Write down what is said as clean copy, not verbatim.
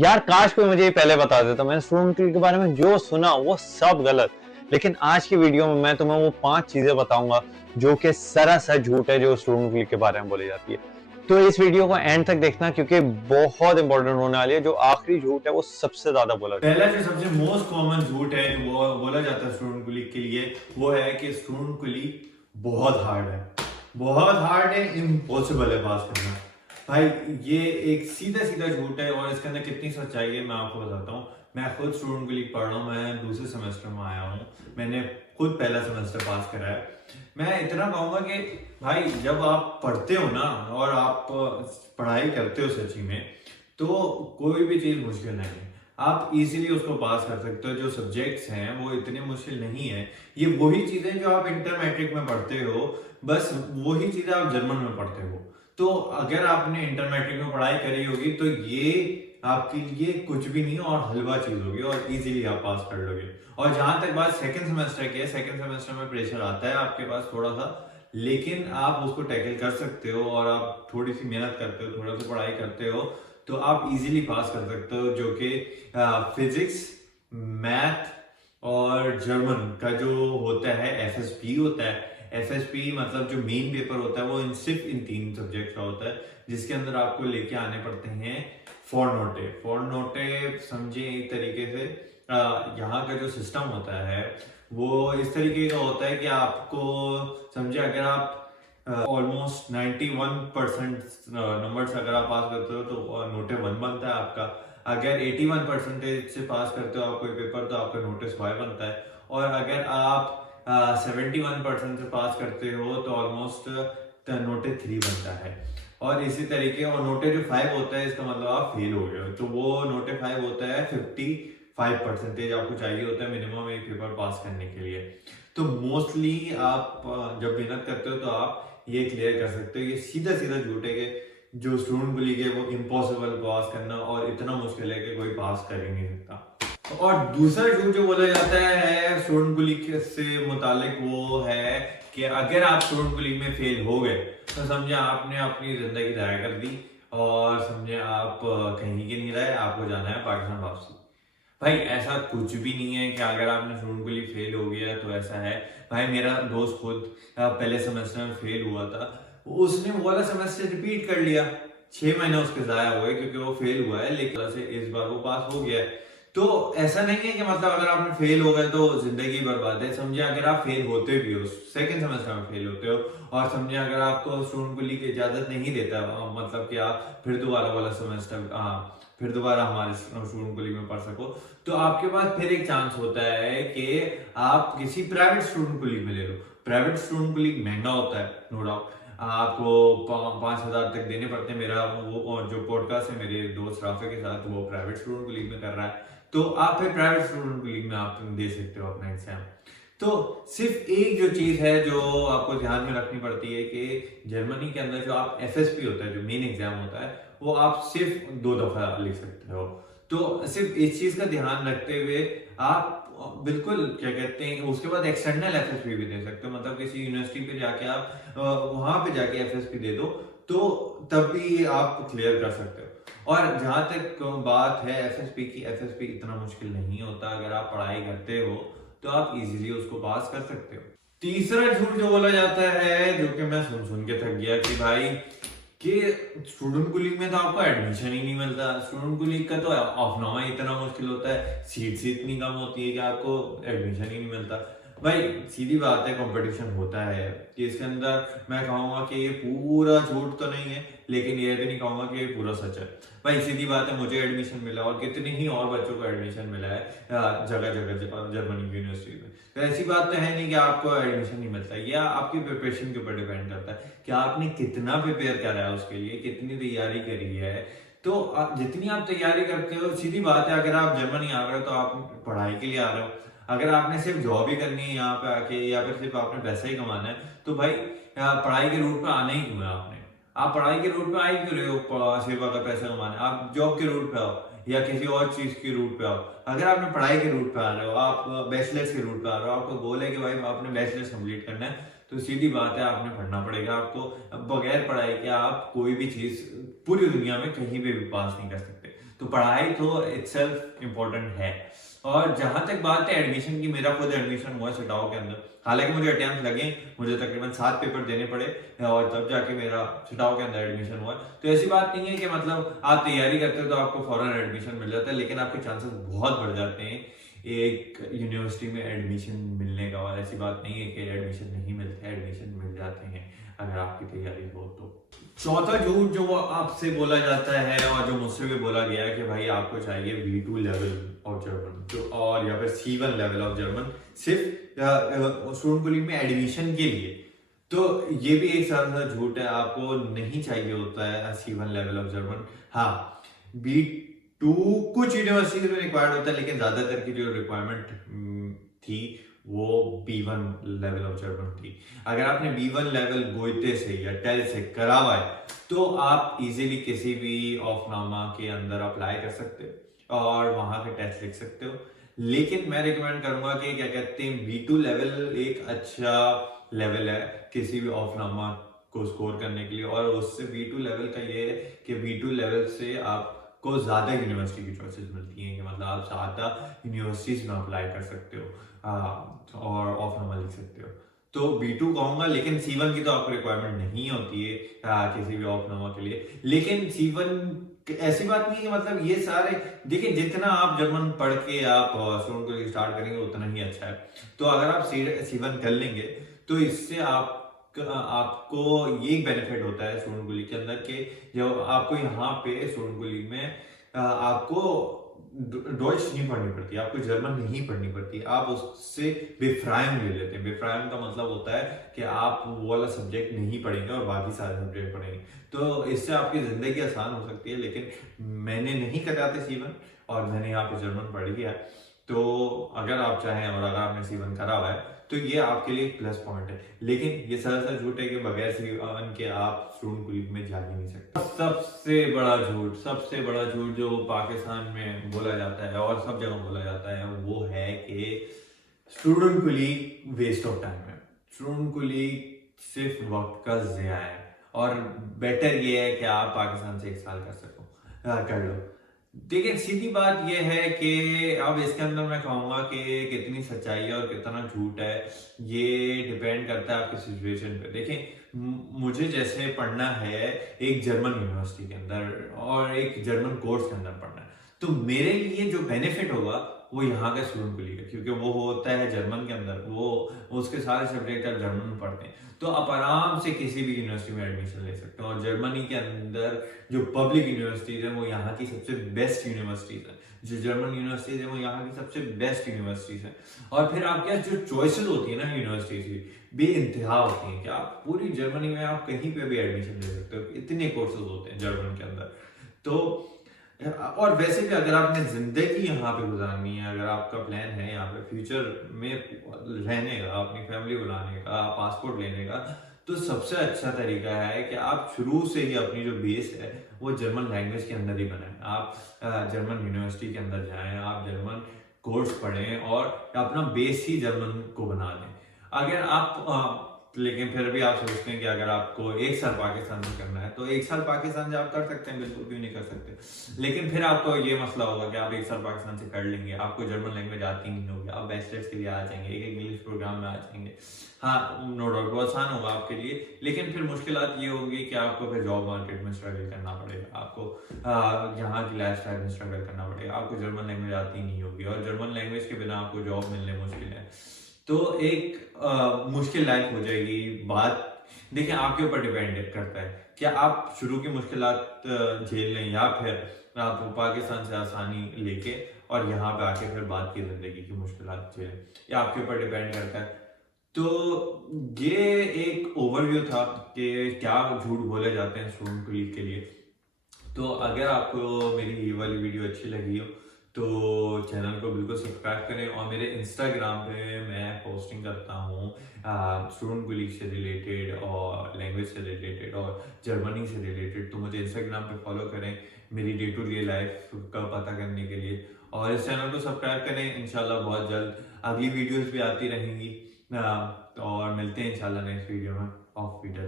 यार काश कोई मुझे ये पहले बता देता। मैंने स्टूडेंट क्लिक के बारे में जो सुना वो सब गलत। लेकिन आज की वीडियो में मैं तुम्हें वो 5 चीजें बताऊंगा जो कि सरासर झूठ है जो स्टूडेंट क्लिक के बारे में बोली जाती है। तो इस वीडियो को एंड तक देखना क्योंकि बहुत इंपॉर्टेंट होने वाली है। जो आखिरी झूठ है वो सबसे ज्यादा बोला जाता पहला जो सबसे मोस्ट कॉमन झूठ है जो वो बोला जाता है स्टूडेंट कुलीग के लिए, वो है कि स्टूडेंट कुलीग बहुत हार्ड है, बहुत हार्ड है, इम्पॉसिबल है पास करना। भाई ये एक सीधा सीधा झूठ है और इसके अंदर कितनी सच्चाई है मैं आपको बताता हूँ। मैं खुद स्टूडेंट कुलीग पढ़ रहा हूँ, मैं दूसरे सेमेस्टर में आया हूँ, मैंने खुद पहला सेमेस्टर पास करा है। मैं इतना कहूंगा कि भाई जब आप पढ़ते हो ना और आप पढ़ाई करते हो सच्ची में, तो कोई भी चीज मुश्किल नहीं है, आप इजीली उसको पास कर सकते हो। जो सब्जेक्ट्स हैं वो इतने मुश्किल नहीं है। ये वही चीजें जो आप इंटर मैट्रिक में पढ़ते हो, बस वही चीजें आप जर्मन में पढ़ते हो। तो अगर आपने इंटर मैट्रिक में पढ़ाई करी होगी तो ये आपके लिए कुछ भी नहीं और हलवा चीज होगी और इजीली आप पास कर लोगे। और जहां तक बात सेकंड सेमेस्टर की है, सेकंड सेमेस्टर में प्रेशर आता है आपके पास थोड़ा सा, लेकिन आप उसको टैकल कर सकते हो और आप थोड़ी सी मेहनत करते हो, थोड़ा सा पढ़ाई करते हो, तो आप इजीली पास कर सकते हो। जो कि फिजिक्स, मैथ और जर्मन का जो होता है एफएसपी होता है। एफएसपी मतलब जो मेन पेपर होता है वो सिर्फ इन 3 सब्जेक्ट का होता है, जिसके अंदर आपको लेके आने पड़ते हैं फॉर नोटे। फॉर नोटे समझे एक तरीके से यहाँ का जो सिस्टम होता है वो इस तरीके का होता है कि आपको समझे, अगर आप ऑलमोस्ट 91% नंबर्स अगर आप पास करते हो तो नोटे 1 बनता है आपका। अगर 81% से पास करते हो आप कोई पेपर तो आपका नोटिस 5 बनता है। और अगर आप 71% से पास करते हो तो ऑलमोस्ट नोटे 3 बनता है। और इसी तरीके और नोटे जो 5 होता है इसका मतलब आप फेल हो गए हो, तो वो नोटे 5 होता है 55% आपको चाहिए होता है मिनिमम एक पेपर पास करने के लिए। तो मोस्टली आप जब मेहनत करते हो तो आप ये क्लियर कर सकते हो। ये सीधा सीधा झूठ है कि जो स्टूडेंट को लिए वो इम्पॉसिबल पास करना और इतना मुश्किल है कि कोई पास कर ही नहीं सकता। और दूसरा झूठ जो बोला जाता है स्टूडेंट कुलीग से मुतालिक वो है कि अगर आप स्टूडेंट कुलीग में फेल हो गए तो समझे आपने अपनी जिंदगी ज़ाया कर दी और समझे आप कहीं के नहीं रहे, आपको जाना है पाकिस्तान वापसी। भाई ऐसा कुछ भी नहीं है कि अगर आपने स्टूडेंट के लिए फेल हो गया तो ऐसा है। भाई मेरा दोस्त खुद पहले सेमेस्टर में फेल हुआ था, उसने वो वाला सेमेस्टर रिपीट कर लिया, 6 महीने उसके जाया हुए क्योंकि वो फेल हुआ है, लेकिन से इस बार वो पास हो गया है। तो ऐसा नहीं है कि मतलब अगर आपने फेल हो गए तो जिंदगी बर्बाद है। समझे अगर आप फेल होते भी हो, सेकंड सेमेस्टर में फेल होते हो और समझे अगर आपको स्टूडेंट को की इजाजत नहीं देता, मतलब कि आप फिर दोबारा वाला सेमेस्टर फिर दोबारा हमारे स्टूडेंट को में पढ़ सको, तो आपके पास फिर एक चांस होता है कि आप किसी प्राइवेट स्टूडेंट को में ले लो। प्राइवेट स्टूडेंट को महंगा होता है, नो डाउट, आपको 5,000 तक देने पड़ते हैं। मेरा वो जो पॉडकास्ट है मेरे दोस्त राफे के साथ, वो प्राइवेट स्टूडेंट को में कर रहा है, तो आप फिर प्राइवेट स्टूडेंट को में आप दे सकते हो अपना एग्जाम। तो सिर्फ एक जो चीज है जो आपको ध्यान में रखनी पड़ती है कि जर्मनी के अंदर जो आप एफएसपी होता है, जो मेन एग्जाम होता है, वो आप सिर्फ 2 दफा लिख सकते हो। तो सिर्फ इस चीज का ध्यान रखते हुए आप बिल्कुल क्या कहते हैं उसके बाद एक्सटर्नल एफएसपी भी दे सकते हो। मतलब किसी यूनिवर्सिटी पे जाके आप वहां पे जाके एफएसपी दे दो तो तब भी आप क्लियर कर सकते हो। और जहां तक बात है एफएसपी की, एफएसपी इतना मुश्किल नहीं होता। अगर आप पढ़ाई करते हो तो आप इजीली उसको पास कर सकते हो। तीसरा झूठ जो बोला जाता है, जो कि मैं सुन सुन के थक गया, कि भाई कि स्टूडेंट कुलीग में तो आपको एडमिशन ही नहीं मिलता। स्टूडेंट कुलीग का तो ऑफनामा इतना मुश्किल होता है, सीट्स इतनी कम होती है कि आपको एडमिशन ही नहीं मिलता। भाई सीधी बात है, कंपटीशन होता है कि इसके अंदर मैं कहूंगा कि ये पूरा झूठ तो नहीं है, लेकिन ये भी नहीं कहूंगा कि ये पूरा सच है। भाई सीधी बात है, मुझे एडमिशन मिला और कितने ही और बच्चों को एडमिशन मिला है जगह जगह जर्मनी की यूनिवर्सिटी में। तो ऐसी बात तो है नहीं कि आपको एडमिशन नहीं मिलता। यह आपकी प्रिपरेशन के ऊपर डिपेंड करता है कि आपने कितना प्रिपेयर करा है उसके लिए, कितनी तैयारी करी है। तो जितनी आप तैयारी करते हो, सीधी बात है, अगर आप जर्मनी आ रहे हो तो आप पढ़ाई के लिए आ रहे हो। अगर आपने सिर्फ जॉब ही करनी है यहाँ पे आके या फिर सिर्फ आपने पैसा ही कमाना है, तो भाई पढ़ाई के रूट पे आना ही क्यों है आपने। आप पढ़ाई के रूट पे आ ही क्यों रहे हो सिर्फ अगर पैसा कमाना है। आप जॉब के रूट पे आओ या किसी और चीज के रूट पे आओ। अगर आपने पढ़ाई के रूट पे आ रहे हो, आप बैचलर्स के रूट पे आ रहे हो, आपको गोल है कि भाई आपने बैचलर्स कंप्लीट करना है, तो सीधी बात है आपने पढ़ना पड़ेगा। आपको बगैर पढ़ाई के आप कोई भी चीज पूरी दुनिया में कहीं भी पास नहीं कर सकते। तो पढ़ाई तो इटसेल्फ इम्पोर्टेंट है। और जहां तक बात है एडमिशन की, मेरा खुद एडमिशन हुआ सिटाओ के अंदर। हालांकि मुझे अटेम्प्ट लगे, मुझे तकरीबन 7 पेपर देने पड़े और तब जाके मेरा सिटाओ के अंदर एडमिशन हुआ। तो ऐसी बात नहीं है कि मतलब आप तैयारी करते हो तो आपको फौरन एडमिशन मिल जाता है, लेकिन आपके चांसेस बहुत बढ़ जाते हैं एक यूनिवर्सिटी में एडमिशन मिलने का। और ऐसी बात नहीं है कि एडमिशन नहीं मिलते, एडमिशन मिल जाते हैं अगर आपकी तैयारी हो तो। चौथा झूठ जो आपसे बोला जाता है और जो मुझसे भी बोला गया है कि भाई आपको चाहिए V2 लेवल ऑफ जर्मन जो, और या फिर C1 लेवल ऑफ जर्मन सिर्फ स्टूडेंट कॉलेज में एडमिशन के लिए। तो ये भी एक सारा झूठ है, आपको नहीं चाहिए होता है C1 लेवल ऑफ जर्मन। हाँ, B2 कुछ यूनिवर्सिटीज में रिक्वायर्ड होता है, लेकिन ज्यादातर की जो रिक्वायरमेंट थी वो B1 लेवल ऑफ जर्मन थी। अगर आपने B1 लेवल गोइते से या टेल से करा हुआ है तो आप इजीली किसी भी ऑफनामा के अंदर अप्लाई कर सकते हो और वहां के टेस्ट लिख सकते हो। लेकिन मैं रिकमेंड करूंगा कि क्या कहते हैं, B2 लेवल एक अच्छा लेवल है किसी भी ऑफनामा को स्कोर करने के लिए। और उससे B2 लेवल का ये है कि B2 लेवल से आपको ज्यादा यूनिवर्सिटी की चॉइसेस मिलती हैं, कि मतलब आप ज्यादा यूनिवर्सिटीज में अप्लाई कर सकते हो और ऑफनामा लिख सकते हो। तो B2 कहूंगा, लेकिन C1 की तो आपको रिक्वायरमेंट नहीं होती है किसी भी ऑफनामा के लिए। लेकिन C1 ऐसी बात नहीं है कि मतलब ये सारे, देखिए जितना आप जर्मन पढ़ के आप स्टूडेंट को स्टार्ट करेंगे उतना ही अच्छा है। तो अगर आप C1 कर लेंगे तो इससे आपको ये बेनिफिट होता है स्टूडेंट को के अंदर के, जब आपको यहाँ पे स्टूडेंट को में आपको डॉइच नहीं पढ़नी पड़ती, आपको जर्मन नहीं पढ़नी पड़ती, आप उससे बेफ्रायम ले लेते हैं। बेफ्रायम का मतलब होता है कि आप वो वाला सब्जेक्ट नहीं पढ़ेंगे और बाकी सारे सब्जेक्ट पढ़ेंगे। तो इससे आपकी जिंदगी आसान हो सकती है। लेकिन मैंने नहीं करा था C1 और मैंने यहाँ पे जर्मन पढ़ लिया। तो अगर आप चाहें और अगर आपने C1 करा हुआ है तो ये आपके लिए प्लस पॉइंट है। लेकिन ये सरासर झूठ है कि बगैर C1 के आप स्टूडेंट कॉलेज में जा ही नहीं सकते। सबसे बड़ा झूठ जो पाकिस्तान में बोला जाता है और सब जगह बोला जाता है वो है कि student college waste of time है, स्टूडेंट कॉलेज सिर्फ वक्त का ज़िया है और बेटर ये है कि आप पाकिस्तान से 1 साल कर लो। देखिए सीधी बात यह है कि अब इसके अंदर मैं कहूँगा कि कितनी सच्चाई है और कितना झूठ है, ये डिपेंड करता है आपकी सिचुएशन पे। देखें, मुझे जैसे पढ़ना है एक जर्मन यूनिवर्सिटी के अंदर और एक जर्मन कोर्स के अंदर पढ़ना है, तो मेरे लिए जो बेनिफिट होगा वो यहाँ का स्टूडेंट को लिए, क्योंकि वो होता है जर्मन के अंदर, वो उसके सारे सब्जेक्ट आप जर्मन में पढ़ते हैं। तो आप आराम से किसी भी यूनिवर्सिटी में एडमिशन ले सकते हो। और जर्मनी के अंदर जो पब्लिक यूनिवर्सिटीज है वो यहाँ की सबसे बेस्ट यूनिवर्सिटीज है, जो जर्मन यूनिवर्सिटीज है वो यहाँ की सबसे बेस्ट यूनिवर्सिटीज है। और फिर आपके पास जो चॉइसेस होती है ना यूनिवर्सिटीज की, बेइंतहा होती हैं कि आप पूरी जर्मनी में आप कहीं पे भी एडमिशन ले सकते हो, इतने कोर्सेज होते हैं जर्मन के अंदर। तो और वैसे भी अगर आपने जिंदगी यहाँ पे गुजारनी है, अगर आपका प्लान है यहाँ पे फ्यूचर में रहने का, अपनी फैमिली बुलाने का, पासपोर्ट लेने का, तो सबसे अच्छा तरीका है कि आप शुरू से ही अपनी जो बेस है वो जर्मन लैंग्वेज के अंदर ही बनाएं। आप जर्मन यूनिवर्सिटी के अंदर जाएं, आप जर्मन कोर्स पढ़ें और अपना बेस ही जर्मन को बना लें। अगर आप लेकिन फिर भी आप सोचते हैं कि अगर आपको 1 साल पाकिस्तान से करना है तो 1 साल पाकिस्तान से आप कर सकते हैं, बिल्कुल क्यों नहीं कर सकते। लेकिन फिर आपको ये मसला होगा कि आप 1 साल पाकिस्तान से कर लेंगे, आपको जर्मन लैंग्वेज आती नहीं होगी, आप बैचलर्स के लिए आ जाएंगे, एक इंग्लिश प्रोग्राम में आ जाएंगे। हाँ, नो डाउट वो आसान होगा आपके लिए, लेकिन फिर मुश्किलात ये होगी कि आपको फिर जॉब मार्केट में स्ट्रगल करना पड़ेगा, आपको यहाँ की लाइफ स्टाइल में स्ट्रगल करना पड़ेगा, आपको जर्मन लैंग्वेज आती नहीं होगी और जर्मन लैंग्वेज के बिना आपको जॉब मिलने मुश्किल है। तो एक मुश्किल लाइफ हो जाएगी। बात देखिए आपके ऊपर डिपेंड करता है कि आप शुरू की मुश्किलात झेल लें या फिर आप पाकिस्तान से आसानी लेके और यहाँ पे आके फिर बाद की जिंदगी की मुश्किलात झेलें, ये आपके ऊपर डिपेंड करता है। तो ये एक ओवरव्यू था कि क्या झूठ बोले जाते हैं स्टूडेंट कॉलेज के लिए। तो अगर आपको मेरी ये वाली वीडियो अच्छी लगी हो तो चैनल को बिल्कुल सब्सक्राइब करें। और मेरे इंस्टाग्राम पे मैं पोस्टिंग करता हूँ स्टूडेंट कॉलेज से रिलेटेड और लैंग्वेज से रिलेटेड और जर्मनी से रिलेटेड। तो मुझे इंस्टाग्राम पे फॉलो करें मेरी डे टू डे लाइफ का पता करने के लिए, और इस चैनल को सब्सक्राइब करें। इंशाल्लाह बहुत जल्द अगली वीडियोस भी आती रहेंगी और मिलते हैं इंशाल्लाह नेक्स्ट वीडियो में। Of video.